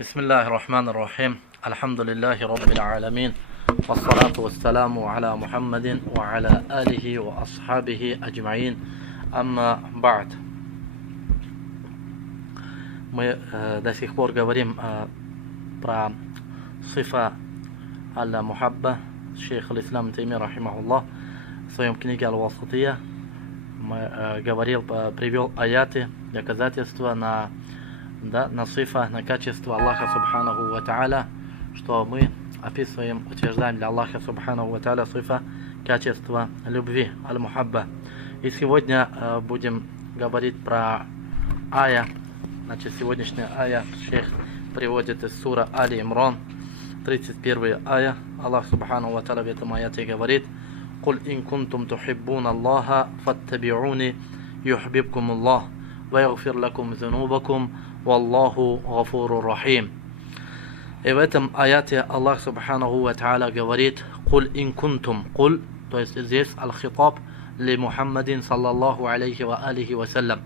بسم الله الرحمن الرحيم الحمد لله رب العالمين والصلاة والسلام على محمد وعلى آله وأصحابه أجمعين أما بعد. Мы до сих пор говорим про сифа аль-мухабба. Шейх аль-Ислам Тайми рахимахуллах в своем книге Аль-Васатия привел аяты, доказательства на сифа, на качество Аллаха Субханаху ва Тааля, что мы описываем, утверждаем для Аллаха Субханаху ва Тааля сифа, качество любви, аль-мухабба. И сегодня будем говорить про ая. Значит, сегодняшняя ая шейх приводит из сура Али Имран, 31 ая. Аллах Субханаху ва Тааля в этом аяте говорит: «Куль ин кунтум тухиббуна Аллаха фаттаби'уни юхбибкум Аллах ва ягфир лакум зунубакум валлаху гафурур рахим». И в этом аяте Аллах Субханаху ва Тааля говорит: «Куль ин кунтум». Куль, то есть здесь аль-хитаб ли Мухаммадин саллаллаху алейхи ва алихи вассалям.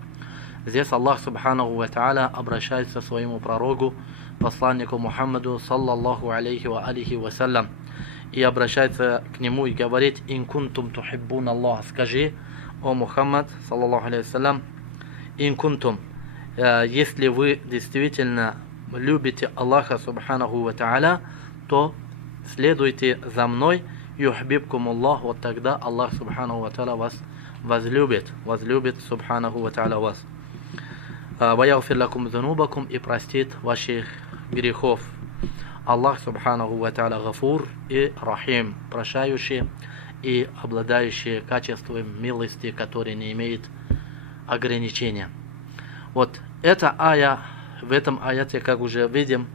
Здесь Аллах Субханаху ва Тааля обращается к своему пророку, посланнику Мухаммаду саллаллаху алейхи ва алихи вассалям, и обращается к нему и говорит: «Ин кунтум тухиббун Аллах». Скажи, о Мухаммад саллаллаху алейхи вассалям, «Ин кунтум», если вы действительно любите Аллаха Субханаху ва Тааля, то следуйте за мной, юхбибкум Аллах, вот тогда Аллах Субханаху ва Тааля вас возлюбит Субханаху ва Тааля вас. Ва ягфир лакум зунубакум, и простит ваших грехов. Аллах Субханаху ва Тааля гафур и рахим, прощающий и обладающий качеством милости, который не имеет ограничения. Вот эта ая, в этом аяте, как уже видим,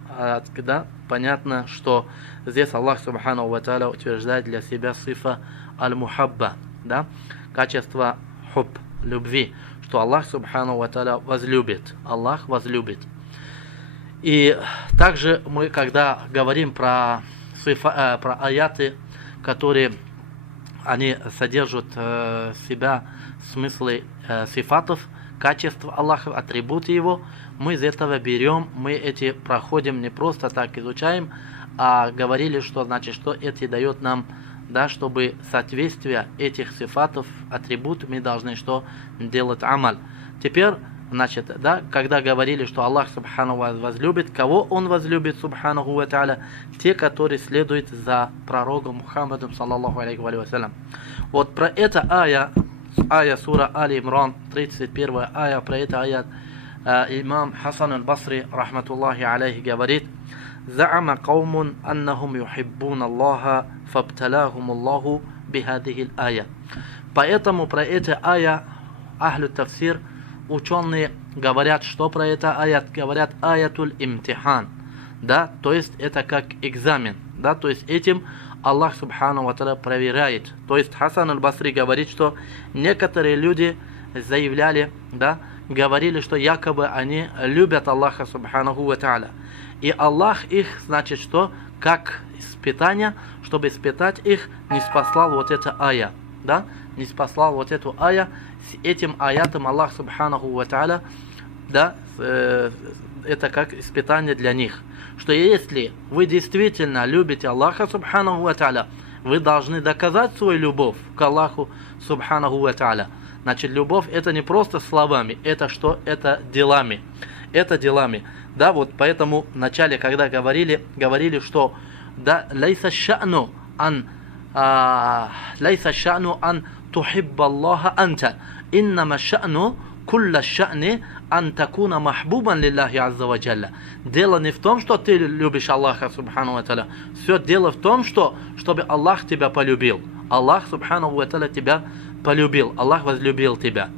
понятно, что здесь Аллах Субханаху ва Тааля утверждает для себя сифа аль-мухабба, качество хуб, любви, что Аллах Субханаху ва Тааля возлюбит. Аллах возлюбит. И также мы, когда говорим про аяты, которые они содержат в себя смыслы сифатов, качества Аллаха, атрибуты Его, мы из этого берем, мы эти проходим, не просто так изучаем, а говорили, что значит, что это дает нам, чтобы соответствие этих сифатов, атрибутов, мы должны что делать амаль. Теперь, значит, когда говорили, что Аллах Субханаху возлюбит, кого Он возлюбит, Субханаху ва Тааля? Те, которые следуют за пророком Мухаммадом, саллаллаху алейхи ва саллям. Вот про это ая сура Али Имран, 31 ая, про это аят имам Хасан аль-Басри, рахматуллахи алейхи, говорит: «За'ама каумун аннахум юхиббун Аллаха фабталахум Аллаху бихадихи ая». Поэтому про это ая ахлю тафсир, ученые говорят, что про это аят, говорят аятуль имтихан, то есть это как экзамен, то есть этим Аллах Субханаху ва Тааля проверяет. То есть Хасан аль-Басри говорит, что некоторые люди заявляли, говорили, что якобы они любят Аллаха Субханаху ва Тааля. И Аллах их, значит, что как испытание, чтобы испытать их, не спаслал вот это ая, не спаслал вот эту ая. С этим аятом Аллах Субханаху ва Тааля, это как испытание для них, что если вы действительно любите Аллаха Субханаху ва Тааля, вы должны доказать свою любовь к Аллаху Субханаху ва Тааля. Значит, любовь это не просто словами, это что? Это делами. Это делами. Вот поэтому вначале, когда говорили, что лайса ша'ну ан тухибба Аллаха анта, иннама ша'ну кулла ша'ни ан такуна махбубан лиллахи азза ва джалля. Дело не в том, что ты любишь Аллаха Субханаху ва Тааля. Все дело в том, чтобы Аллах тебя полюбил. Аллах Субханаху ва Тааля тебя полюбил. Аллах возлюбил тебя.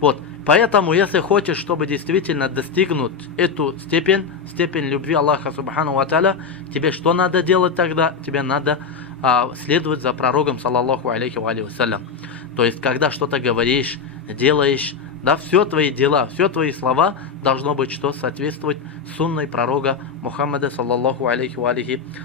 Вот. Поэтому, если хочешь, чтобы действительно достигнуть эту степень любви Аллаха Субханаху ва Тааля, тебе что надо делать тогда? Тебе надо следовать за пророком, саллаллаху алейхи ва саллям. То есть, когда что-то говоришь, делаешь, все твои дела, все твои слова должно быть, что соответствовать сунной пророка Мухаммада, саллаллаху алейхи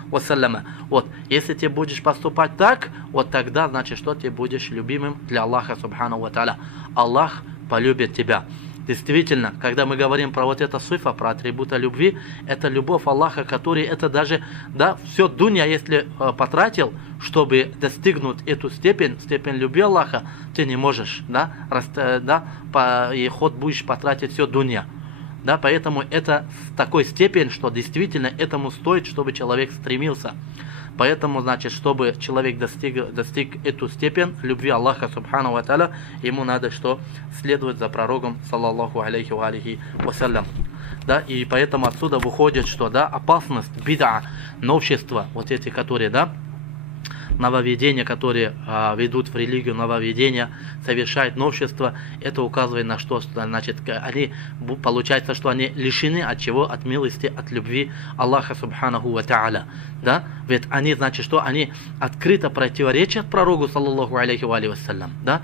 ва салляма. Вот, если ты будешь поступать так, вот тогда, значит, что ты будешь любимым для Аллаха Субханаху ва Тааля. Аллах полюбит тебя. Действительно, когда мы говорим про вот это сифа, про атрибута любви, это любовь Аллаха, который это даже, да, все дунья, если потратил, чтобы достигнуть эту степень любви Аллаха, ты не можешь, да, и ход будешь потратить все дунья. Да, поэтому это с такой степени, что действительно этому стоит, чтобы человек стремился. Поэтому, значит, чтобы человек достиг эту степень любви Аллаха Субхану ва Тааля, ему надо что? Следовать за пророком, саллаллаху алейхи ва алейхи вассалям. Да, и поэтому отсюда выходит, что, да, опасность, бида, новшества, вот эти, которые, да, нововведения, которые ведут в религию, нововведения, совершают новшества, это указывает на что, значит, они, получается, что они лишены от чего? От милости, от любви Аллаха Субханаху ва Тааля. Да? Ведь они, значит, что они открыто противоречат пророку, саллаллаху алейхи ва вассалям. Да?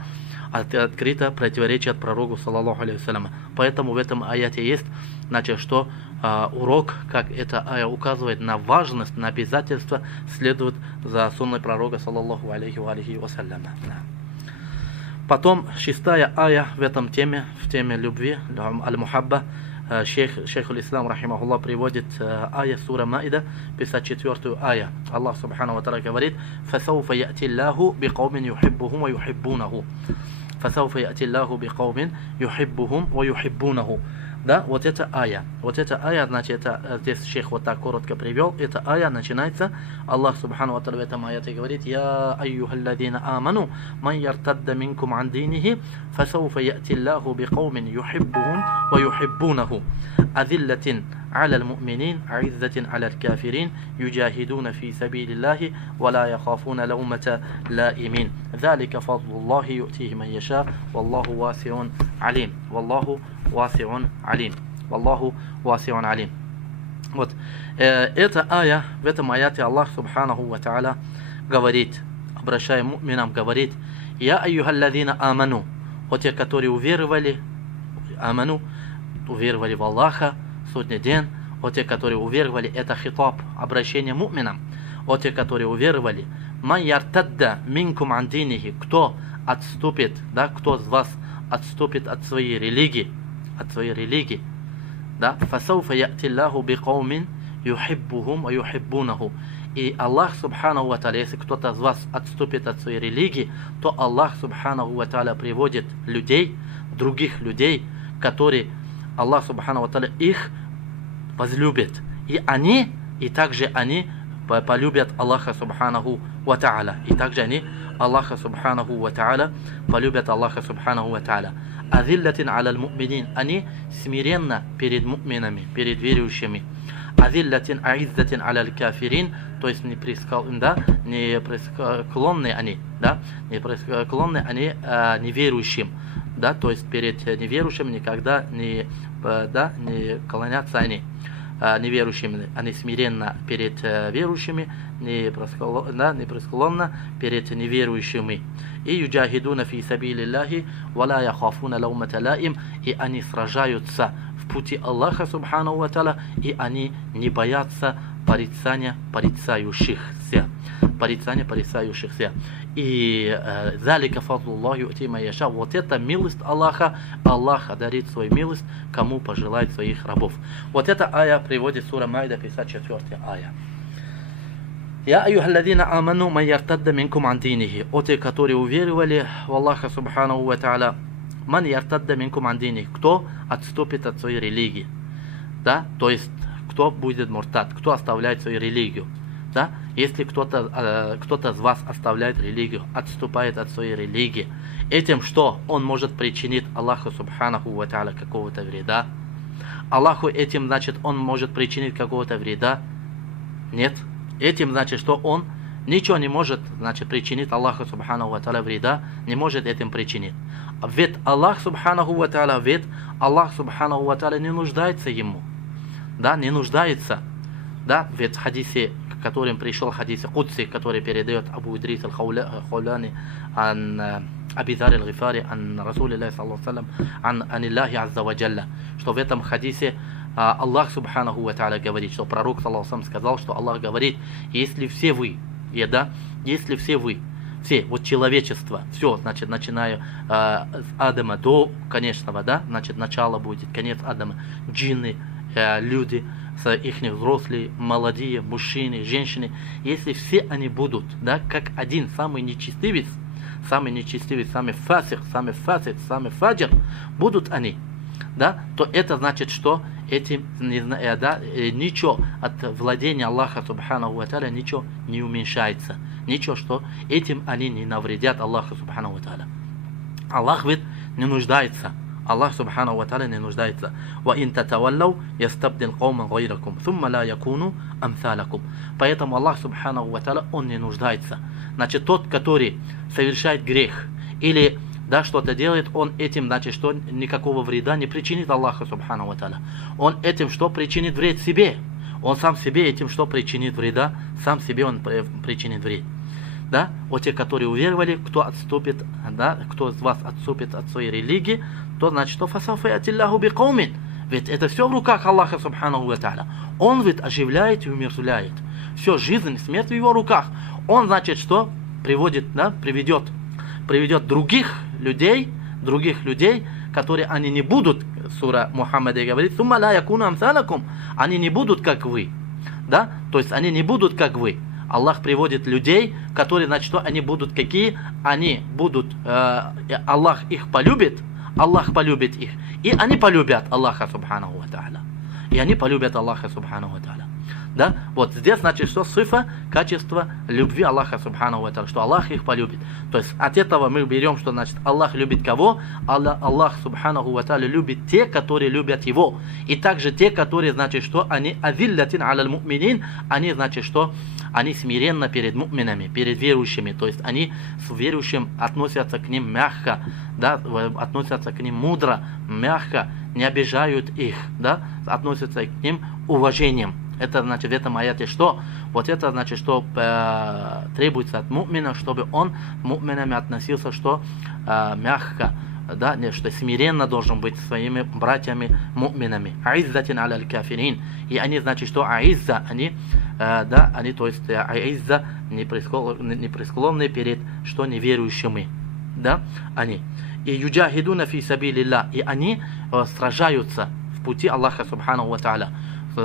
Открыто противоречат пророку, саллаллаху алейхи вассалям. Поэтому в этом аяте есть, значит, что урок, как эта ая указывает на важность, на обязательство следовать за сунной пророка, саллаллаху алейхи вассалям. Потом 6-я ая в этом теме, в теме любви, аль-мухабба, шейх аль-Ислам, рахимахуллах, приводит ая сура Маида, 54-ю ая. Аллах субхану ва тааля говорит: «Фасауфа я'ти Аллаху биқаумин юхиббухум ва юхиббунаху». «Фасауфа я'ти Аллаху биқаумин юхиббухум ва юхиббунаху». Да, вот эта ая, значит, это здесь шейх вот так коротко привел. Эта ая начинается, Аллах субхану ва тааля в этом аяте говорит: «Я айюхалладина аману, ман яртадда минкум ан динихи, фасауфа я'ти Аллаху биқаумин юхиббухум ва юхиббунаху, азиллатин аля аль-му'минин, а'иззатин аля аль-кафирин, юджахидуна фи сабилиллахи, ва ла яхафуна лаумата лаимин. Залика фадлуллахи ю'тихи ман яша, валлаху васиун алим». Валлаху васиун алим. Валлаху васиун алим. Вот. Эта ая, в этом аяте Аллах субханаху ва тааля говорит, обращая му'минам, говорит: «Я айюхалладина аману». Вот те, которые уверовали, аману, уверовали в Аллаха, судный день. Вот те, которые уверовали, это хитаб, обращение му'минам. Вот те, которые уверовали, ман яртадда минкум ан динихи, кто отступит, да, кто из вас отступит от своей религии, да, фасауфа я'ти Аллаху биқаумин юхиббухум ва юхиббунаху. И Аллах субханаху ва тааля, если кто-то из вас отступит от своей религии, то Аллах субханаху ва тааля приводит людей, других людей, которые Аллах субханаху ва тааля их возлюбит. И также они полюбят Аллаха субханаху ва тааля. И также они Аллаха субханаху ва тааля полюбят Аллаха субханаху ва тааля. Азиллатин аля аль-му'минин, они смиренно перед му'минами, перед верующими. Азиллатин а'иззатин аля аль-кафирин, то есть не преклонные они, да, не преклонные они неверующим, да, то есть перед неверующим никогда не клонятся они. Неверующими, они смиренно перед верующими, не преклонно перед неверующими. И юджахидуна фи сабилиллахи, ва ла яхафуна лаумата лаим, и они сражаются в пути Аллаха субхану ва тааля, и они не боятся порицания порицающихся. И залика фадлуллахи ю'ти ман яша, вот это милость Аллаха, Аллах одарит свою милость кому пожелает своих рабов. Вот эта ая приводит сура Маида, 54 ая. Я айюхалладина аману ман яртадда минкум ан динихи, о те, которые уверовали в Аллаха субхану ва тааля, ман яртадда минкум ан динихи, кто отступит от своей религии, да, то есть кто будет муртад, кто оставляет свою религию. Да? Если кто-то из вас оставляет религию, отступает от своей религии, этим что? Он может причинить Аллаху субханаху ва тааля какого-то вреда. Аллаху этим, значит, он может причинить какого-то вреда? Нет. Этим, значит, что он ничего не может, значит, причинить Аллаху субханаху ва тааля вреда, не может этим причинить. Ведь Аллах субханаху ва тааля не нуждается ему. Да, не нуждается. Да, ведь в хадисе, которым пришел хадис Кудси, который передает Абу Идрис аль-Хаулани ан Аби Зар аль-Гифари, ан Расулиллахи саллаллаху алейхи ва саллям, ан Аллахи азза ва джалля, что в этом хадисе Аллах субханаху ва тааля говорит, что пророк саллаллаху алейхи ва саллям сказал, что Аллах говорит: если все вы все, вот человечество, все, значит, начиная с Адама до конечного, да, значит, начало будет, конец Адама, джинны, люди, их взрослые, молодые, мужчины, женщины, если все они будут, да, как один, самый нечестивец, самый фасик, самый фаджир, будут они, да, то это значит, что этим ничего от владения Аллаха Субханаху ва Тааля ничего не уменьшается, ничего, что этим они не навредят Аллаху Субханаху ва Тааля. Аллах ведь не нуждается. Аллах Субханаху ва Тааля не нуждается. وَإِن تَتَوَلَّوْا يَسْتَبْدِلْ قَوْمًا غَيْرَكُمْ ثُمَّ لَا يَكُونُوا أَمْثَالَكُمْ. Поэтому Аллах Субханаху ва Тааля, Он не нуждается. Значит, тот, который совершает грех или да, что-то делает, он этим, значит, что никакого вреда не причинит Аллаху Субханаху ва Тааля. Он этим что причинит вред себе. Он сам себе этим что причинит вреда, сам себе он причинит вред. Да, вот те, которые уверовали, кто отступит, да, кто из вас отступит от своей религии, то значит, что фасафа ятиллаху биқаумин. Ведь это все в руках Аллаха Субханаху ва Тааля. Он ведь оживляет и умерщвляет. Все, жизнь, смерть в его руках. Он, значит, что приводит, да, приведет других людей, которые они не будут, сура Мухаммада говорит, «Сумма ла якуну амсалакум», они не будут как вы, да, то есть они не будут как вы. Аллах приводит людей, которые, значит, что они будут какие? Они будут, Аллах их полюбит, Аллах полюбит их, и они полюбят Аллаха Субханаху ва Тааля. И они полюбят Аллаха Субханаху ва Тааля. Да? Вот здесь, значит, что сифа, качество любви Аллаха Субханаху ва Тааля, что Аллах их полюбит. То есть от этого мы берем, что значит Аллах любит кого? Аллах Субханаху ва Тааля любит те, которые любят Его. И также те, которые, значит, что они азиллатин аля муминин, они, значит, что они смиренно перед муминами, перед верующими. То есть они с верующим относятся к ним мягко, да, относятся к ним мудро, мягко, не обижают их, да, относятся к ним уважением. Это значит в этом аяте что? Вот это значит, что требуется от мумина, чтобы он муминами относился, что мягко, да, не, что смиренно должен быть своими братьями муминами. Аиззатин аля аль-кафирин. И они, значит, что аизза, они, да, они, то есть аизза, непреклонные перед, что неверующими, да, они. И юджахидуна фи сабилилля, и они сражаются в пути Аллаха Субханаху ва Тааля,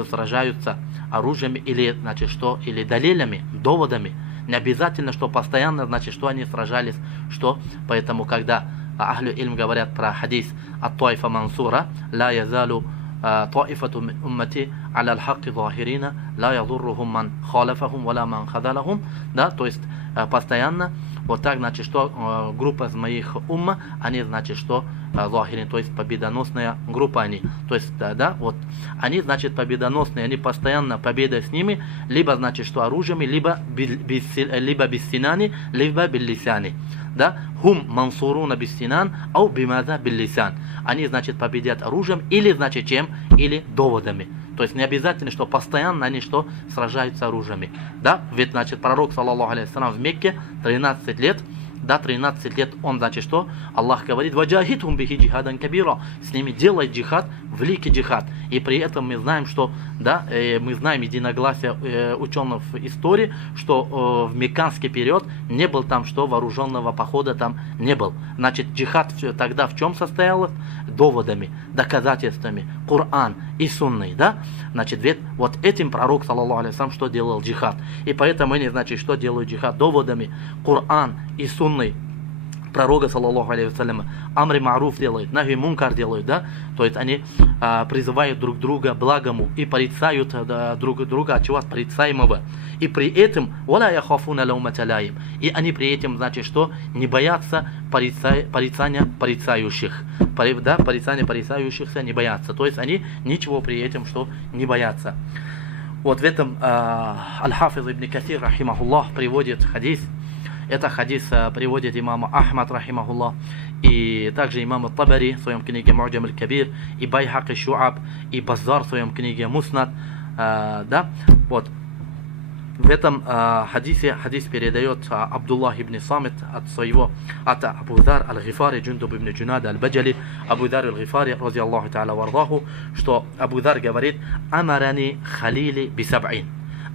сражаются оружием или, значит, что, или далилями, доводами. Не обязательно, что постоянно, значит, что они сражались, что, поэтому, когда Ахлю Ильм говорят про хадис ат-Тайфа Мансура, ла язалу таифату уммати аля аль-хакки захирина, ла язуррухум ман халафахум, вала ман хадалахум, да, то есть постоянно, вот так, значит, что группа из моих умма, они, значит, что захирин, то есть победоносная группа они, то есть, да, вот, они, значит, победоносные, они постоянно победа с ними, либо, значит, что оружиями, либо биссинани, либо биллисяни. Да, хум мансуруна биссинан, ау бимаза биллисан. Они, значит, победят оружием, или, значит, чем? Или доводами. То есть не обязательно, что постоянно они что? Сражаются оружиями. Да, ведь, значит, пророк, саллаллаху алейхи вассалям, в Мекке 13 лет, да, 13 лет он, значит, что? Аллах говорит, «Ваджахидхум бихи джихадан кабира», с ними делай джихад, великий джихад. И при этом мы знаем, что, да, мы знаем единогласие ученых в истории, что в мекканский период не был там, что вооруженного похода там не был. Значит, джихад тогда в чем состоялся? Доводами, доказательствами, Коран и Сунной, да? Значит, ведь вот этим пророк, саллаллаху алейхи вассалям, что делал джихад. И поэтому они, значит, что делают джихад? Доводами, Коран и Сунной пророка, саллаллаху алейхи вассалям, амри маруф делают, нахи мункар делают, да? То есть они призывают друг друга благому и порицают друг друга от чего-то порицаемого. И при этом, вала яхафуна лаумата лаим. И они при этом, значит, что не боятся порицания порицающих. Да, порицания порицающихся не боятся. То есть они ничего при этом, что не боятся. Вот в этом Аль-Хафиз ибн Касир, рахимахуллах, приводит хадис. Это хадис приводит имам Ахмад, рахимахуллах, и также имам Табари в своем книге Му'джам аль-Кабир, и Байхак аш-Шу'аб, и Баззар в своем книге Муснад. Да, вот. В этом хадис передает Абдуллах ибн Самит от Абу Дар аль-Гифари, Джундуб ибн Джунада аль-Баджали, Абу Дар аль-Гифари, рази Аллаху та'аля вардаху, что Абу Дар говорит, «Амарани халили бисаб'ин».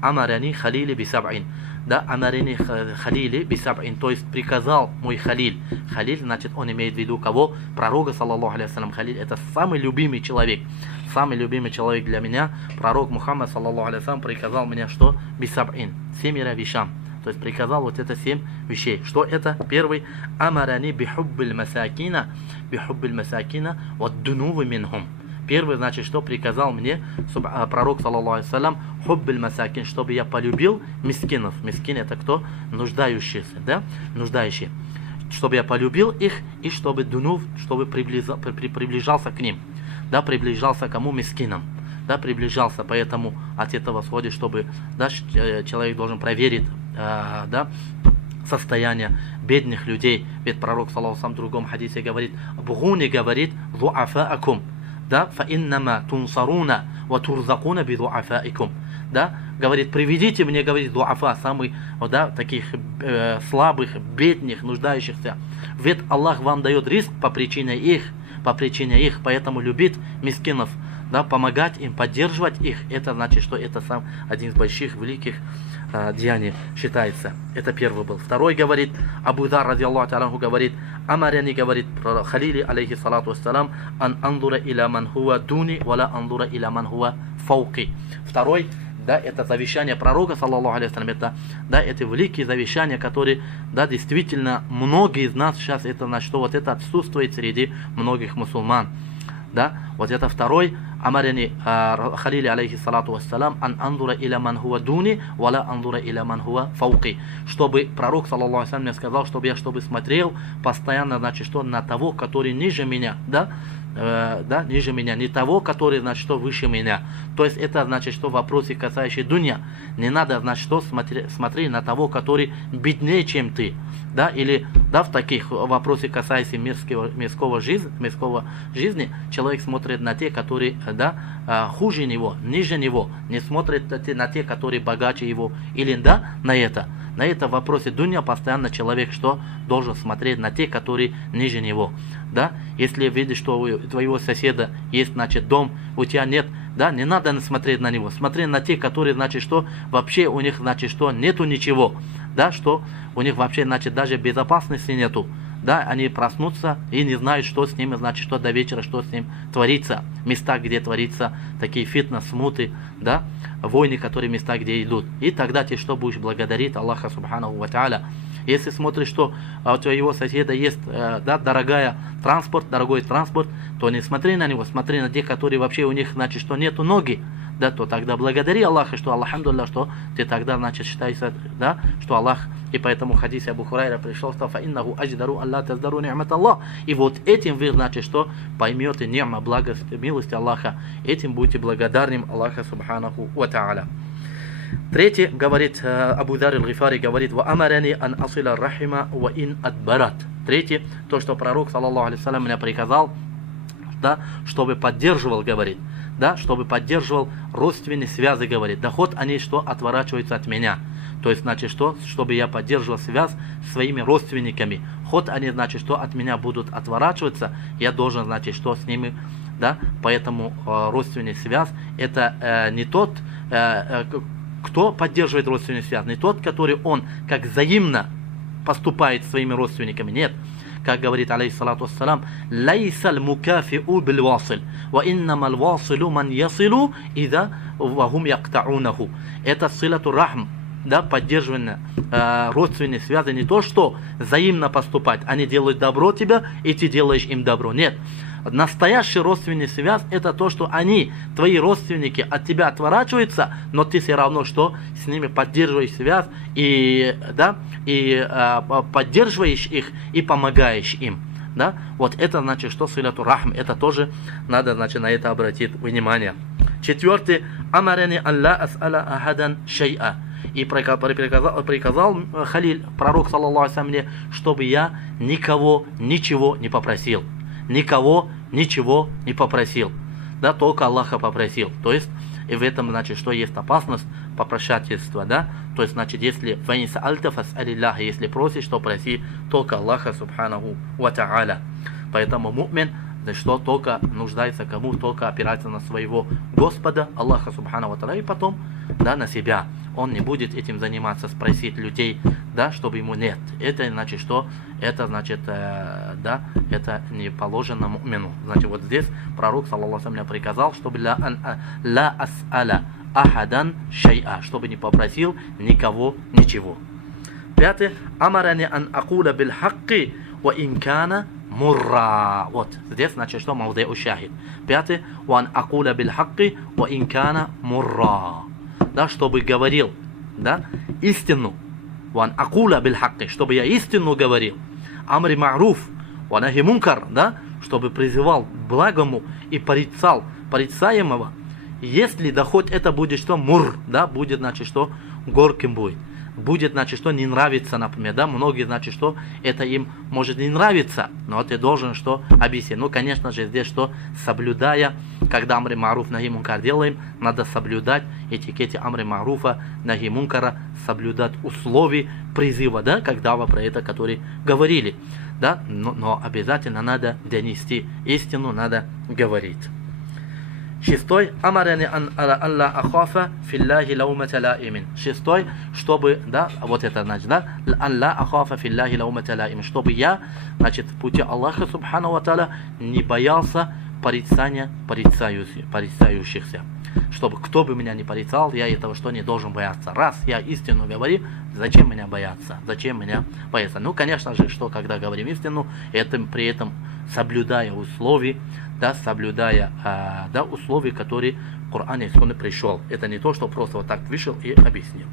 Амарани халили бисаб'ин. да, амарини халили бисаб'ин, то есть приказал мой халиль. Халиль, значит, он имеет в виду кого? Пророка, саллаллаху алейхи вассалям. Халиль — это самый любимый человек. Самый любимый человек для меня. Пророк Мухаммад, саллаллаху алейхи вассалям, приказал мне что? Бисаб'ин, 7 вещам. То есть приказал вот это 7 вещей. Что это? Первый. Амарани бихуббиль масакина вот дунувы минхум. Первый, значит, что приказал мне пророк, саллаллаху алейхи вассалям, хуббиль масакин, чтобы я полюбил мискинов. Мискин — это кто? Нуждающиеся, да? Нуждающие. Чтобы я полюбил их, и чтобы дунув, чтобы приближался к ним. Да, приближался к кому? Мискинам. Да, приближался, поэтому от этого сходит, чтобы, да, человек должен проверить, да, состояние бедных людей. Ведь пророк, саллаллаху алейхи вассалям, в другом хадисе говорит, «Бугуни, говорит, зуафаакум, да, фаиннама тунсаруна ва турзакуна би зуафаикум». Да, говорит, приведите мне, говорит, дуафа, самых, да, таких слабых, бедных, нуждающихся. Ведь Аллах вам дает риск по причине их, поэтому любит мискинов. Да, помогать им, поддерживать их, это значит, что это сам один из больших, великих деяний считается. Это первый был. Второй говорит, Абу Дар, радиаллаху та'ала, говорит, амаряни, говорит, халили, алейхи салату вассалам, ан андура иля ман хуа дуни, вала андура иля ман хуа фауки. Второй, да, это завещание пророка, саллаллаху алейхи вассалям, это, да, это великие завещания, которые, да, действительно, многие из нас сейчас, это значит, что вот это отсутствует среди многих мусульман. Да, вот это второй. Амарини халили, алейхи салату вассалам, ан андура иля ман хуа дуни, вала андура иля ман хуа фауки. Чтобы пророк, саллаллаху алейхи вассалям, мне сказал, чтобы я смотрел постоянно, значит, что на того, который ниже меня, да, да, ниже меня, не того, который, значит, что выше меня. То есть это значит, что в вопросе, касающие дуня, не надо, значит, что смотри на того, который беднее, чем ты. Да, или, да, в таких вопросах, касающихся мирской жизни, человек смотрит на те, которые, да, хуже него, ниже него, не смотрит на те, которые богаче его, или, да, на это. На этом вопросе дуня постоянно человек что должен смотреть на те, которые ниже него. Да? Если видишь, что у твоего соседа есть, значит, дом, у тебя нет, да, не надо смотреть на него. Смотри на те, которые, значит, что вообще у них, значит, что нету ничего. Да, что у них вообще, значит, даже безопасности нету. Да, они проснутся и не знают, что с ними, значит, что до вечера, что с ним творится. Места, где творится такие фитна, смуты, да, войны, которые места, где идут. И тогда ты что будешь благодарить Аллаха субханаху ва та'аля. Если смотришь, что у твоего соседа есть, да, дорогой транспорт, то не смотри на него, смотри на тех, которые вообще у них, значит, что нету ноги. Да, то тогда благодари Аллаха, что Алхамдулилля, что ты тогда, значит, считаешься, да, что Аллах, и поэтому в хадисе Абу Хурайра пришел, что фаиннаху адждару алла таздару ни'мат Аллах. И вот этим вы, значит, что поймете ни'ма, благость, милость Аллаха, этим будете благодарным Аллаха субханаху ва та'аля. Третий, говорит Абу Дар аль-Гифари, говорит, ва амарани ан асила рахима ва ин адбарат. Третий, то, что пророк, саллаллаху алейхи вассалям, меня приказал, да, чтобы поддерживал, говорит, да, чтобы поддерживал родственные связи, говорит. Да хоть они что отворачиваются от меня. То есть, значит, что, чтобы я поддерживал связь с своими родственниками. Хоть они, значит, что от меня будут отворачиваться, я должен, значит, что с ними, да. Поэтому родственная связь это не тот, кто поддерживает родственную связь, не тот, который он как взаимно поступает с своими родственниками. Нет. Как говорит, алейхи салату вассалам, «Лайсаль мукафиу бил василь, ва иннамаль василу ман ясилу, ида вахум яктаунаху». Это силату рахм, да, поддерживание родственной связи, не то, что взаимно поступать. Они делают добро тебе, и ты делаешь им добро. Нет. Настоящая родственная связь это то, что они, твои родственники, от тебя отворачиваются, но ты все равно что с ними поддерживаешь связь и, да, и поддерживаешь их и помогаешь им. Да? Вот это значит, что силату рахм, это тоже надо, значит, на это обратить внимание. Четвертый, амарани алла ас'аля ахадан шай'a. И приказал халиль, пророк, саллаллаху алейхи вассалям, чтобы я никого ничего не попросил. Никого ничего не попросил. Да, только Аллаха попросил. То есть, и в этом, значит, что есть опасность попрошательства, да. То есть, значит, если фаниса альта фас'алилlah, если просишь, то проси только Аллаха субханаху ва та'аля. Поэтому му'мин что только нуждается кому, только опирается на своего Господа, Аллаха Субхану ва Тааля, и потом, да, на себя. Он не будет этим заниматься, спросить людей, да, чтобы ему нет. Это значит, что? Это значит, да, это не положено мумину. Значит, вот здесь пророк, саллаллаху алейхи ва саллям, приказал, чтобы ла ас'аля ахадан шай'a, чтобы не попросил никого ничего. Пятое. Амарани ан акула бил хакки ва инкана мурра. Вот здесь, значит, что? Мавди'у ушахид. Пятое. Ва ан акула бил хакки ва инкана мурра. Да, чтобы говорил, да, истину. Ван акула биль хакки, чтобы я истину говорил. Амри ма'руф, ва нахи мункар, да, чтобы призывал к благому и порицал порицаемого. Если да хоть это будет что мур, да, будет, значит, что горьким будет. Будет, значит, что не нравится, например, да, многие, значит, что это им может не нравиться, но ты должен что объяснить. Ну, конечно же, здесь что, соблюдая, когда амри ма'руф нахи мункар делаем, надо соблюдать этикеты амри ма'руфа нахи мункара, соблюдать условия призыва, да, когда вы про это, которые говорили, да, но обязательно надо донести истину, надо говорить. Шестой. Амарани алла ахафа филляхи лаумата лаимин. Шестой, чтобы, да, вот это значит, да, алла ахафа филляхи лаумата лаимин, чтобы я, значит, в пути Аллаха Субхану ва Тааля не боялся порицания порицающихся. Чтобы кто бы меня не порицал, я этого что не должен бояться. Раз я истину говорю, зачем меня бояться? Зачем меня бояться? Ну, конечно же, что когда говорим истину, это при этом соблюдая условия, да, соблюдая да, условия, которые в Коране и Сунне пришел. Это не то, что просто вот так вышел и объяснил.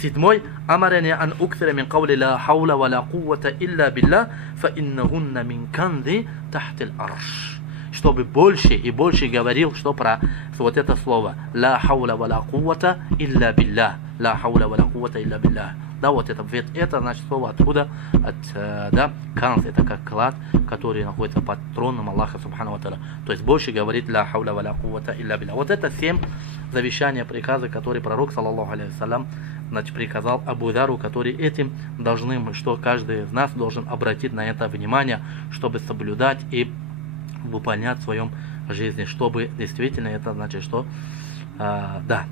Седьмой. Амарани ан уксира мин каули ла хаула ва ла куввата илля билля, фа иннахунна мин канзи тахтил арш. Чтобы больше и больше говорил, что про вот это слово ла хаула ва ла куввата илля билля. Ла хаула ва ла куввата илля билля. Да, вот это значит слово откуда, от, да, канз, это как клад, который находится под троном Аллаха Субхану ва Тааля. То есть больше говорит ла хауля ва ла куввата илля билля. Вот это 7 завещания, приказы, которые пророк, саллаллаху алейхи ва саллям, значит, приказал Абу Зару, который этим должны, что каждый из нас должен обратить на это внимание, чтобы соблюдать и выполнять в своем жизни, чтобы действительно это значит, что да.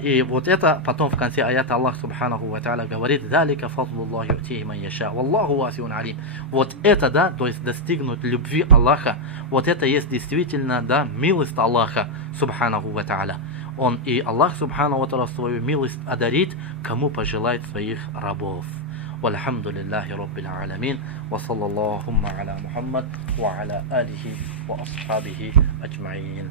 И вот это потом в конце аята Аллах Субханаху ва Тааля говорит: «Залика фадлуллахи ю'тихи ман яша, валлаху васиун алим». Вот это, да, то есть достигнуть любви Аллаха, вот это есть действительно, да, милость Аллаха Субханаху ва Тааля. Он и Аллах Субханаху ва Тааля свою милость одарит, кому пожелает своих рабов. Вальхамдулиллахи раббил аламин, ва саллаллахумма аля Мухаммад ва аля алихи ва асхабихи аджмаин.